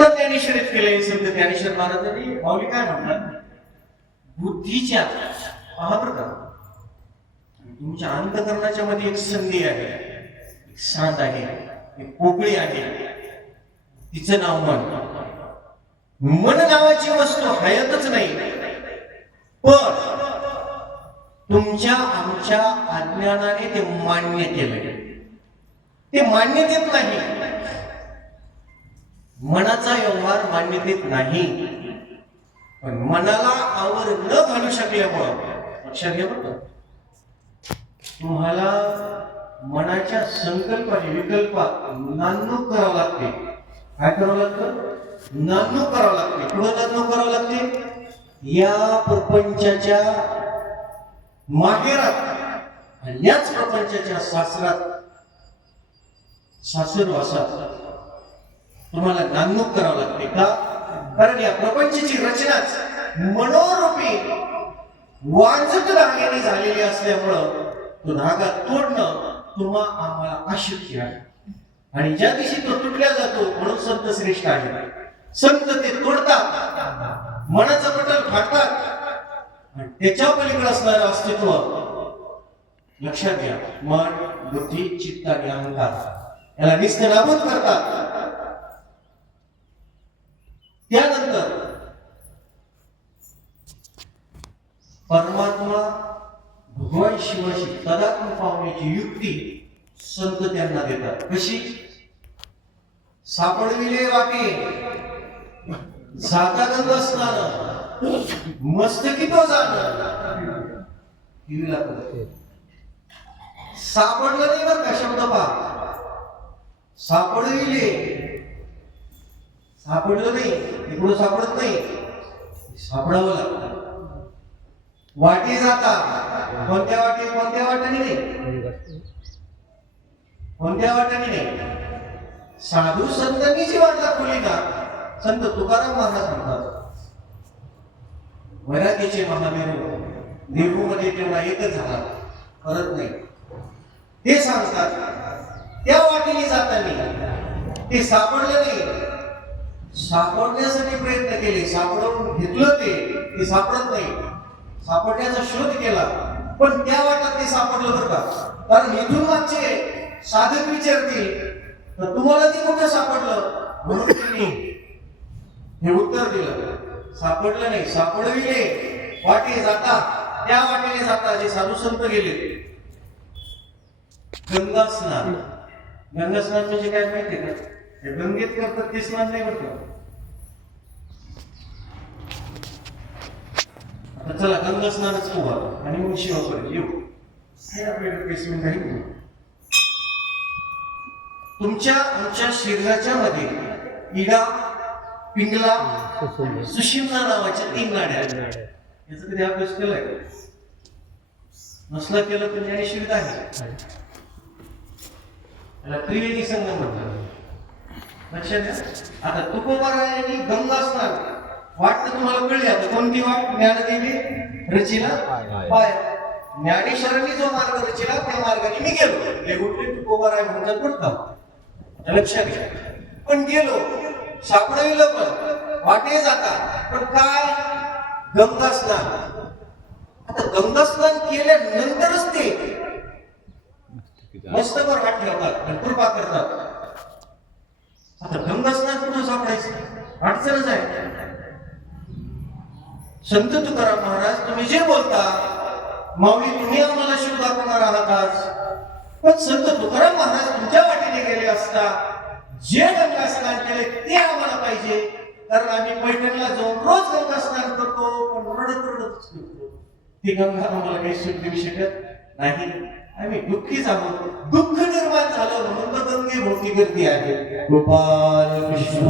एवढं ज्ञानेश्वरीत केलंय संत ज्ञानेश्वर महाराजांनी. माऊली काय म्हणतात, बुद्धीच्या तुमच्या अंतकरणाच्या मध्ये एक संधी आहे, एक शांत आहे, एक पोकळी आहे, तिचं नाव मन. मन नावाची वस्तू हयातच नाही, पण तुमच्या आमच्या अज्ञानाने ते मान्य केलंय. ते मान्यतेत नाही, मनाचा व्यवहार मान्यतेत नाही. पण मनाला आवर न घालू शकल्यामुळं, लक्षात घ्या बरं, तुम्हाला मनाच्या संकल्पाने विकल्पात नानूक करावं लागते. काय करावं लागतं? नानूक करावं लागते. पुढे नानूक करावं लागते, या प्रपंचाच्या माहेरात आणि याच प्रपंचाच्या सासरात, सासरवासात तुम्हाला नानूक करावं लागते. का? कारण या प्रपंचाची रचनाच मनोरूपी वांझट धाग्याने झालेली असल्यामुळं तो धागा तोडणं तुम्हा आम्हाला अशक्य आहे. आणि ज्या दिवशी तो तुटल्या जातो, म्हणून संत श्रेष्ठ आहे, संत ते तोडतात, मनाचं पटल फाडतात आणि त्याच्या पलीकडे असणारं अस्तित्व, लक्षात घ्या, मन, बुद्धी, चित्त आणि अहंकार, याला निस्तनाबूत करतात. त्यानंतर परमात्मा भगवान शिवाशी तदात्म पावण्याची युक्ती संत त्यांना देतात. कशी? सापडविले वाटे जाता गंगा स्नान, मस्तकी तो जाणं. सापडलं नाही बरं का, शब्द पहा, सापडविले, सापडलं नाही, ते पुढे सापडत नाही, सापडावं लागतं. वाटे जाता, कोणत्या वाटे? कोणत्या वाटेने नाही, कोणत्या वाटेने नाही. साधू संतांनी जी वाट दाखवली ना, संत तुकाराम महाराज म्हणतात, वैराग्याचे महामेरू देहूमध्ये तेवढा एकच झाला, परत नाही. ते सांगतात, त्या वाटेने जाताना ते सापडलं नाही, सापडण्यासाठी प्रयत्न केले, सापडवून घेतलं, ते सापडत नाही, सापडण्याचा शोध केला, पण त्या वाटात ते सापडलं बरं का. कारण इथून मागचे साधक विचारतील तर तुम्हाला ते कुठं सापडलं, म्हणून त्यांनी हे उत्तर दिलं, सापडलं नाही, सापडविले वाटे जाता, त्या वाटेने जाता जे साधू संत गेले. गंगा स्नान, गंगा स्नान म्हणजे काय माहितीये का? हे गंगेत करतात ते स्नान नाही बरं. आता चला गंगा स्नानच करू आणि मग शिवाकडे येऊ. तुमच्या आमच्या शरीराच्या मध्ये इडा, पिंगला, सुषुम्ना नावाच्या 3 नाड्या. याचा कधी अभ्यास केलाय? नसला केलं तर ज्ञानेश्वरीत आहे. याला त्रिवेणी संगम म्हणतात. लक्षात घ्या. आता तुकोबारायांनी गंगा स्नान वाट तुम्हाला कळली. आता कोणती वाट? ज्ञानदेवी रचिला पाय. ज्ञानेश्वरांनी जो मार्ग रचिला त्या मार्गाने मी गेलो. हे कुठले तुकोबाराय म्हणतात पडतात, लक्षात घ्या. पण गेलो, सापडविलं, पण वाटे जाता, पण काय? गंगा स्नान. आता गंगा स्नान केल्यानंतरच ते मस्तकावर हात ठेवतात आणि कृपा करतात. आता गंगा स्नान कुठं सापडायचं? अडचणच आहे. संत तुकाराम महाराज, तुम्ही जे बोलता माऊली, तुम्ही आम्हाला शिव दाखवणार आहात आज, पण संत तुकाराम महाराज तुमच्या वाटेने गेले असता जे गंगा स्नान केले ते आम्हाला पाहिजे. कारण आम्ही पैठणला जाऊन रोज गंगा स्नान करतो, पण रडत रडतच करतो. ती गंगा आम्हाला काही सुख देऊ शकत नाही. आम्ही दुःखीच आहोत. दुःख निर्माण झालं म्हणून तर गंगे भोवती गर्दी आहे. गोपाल कृष्ण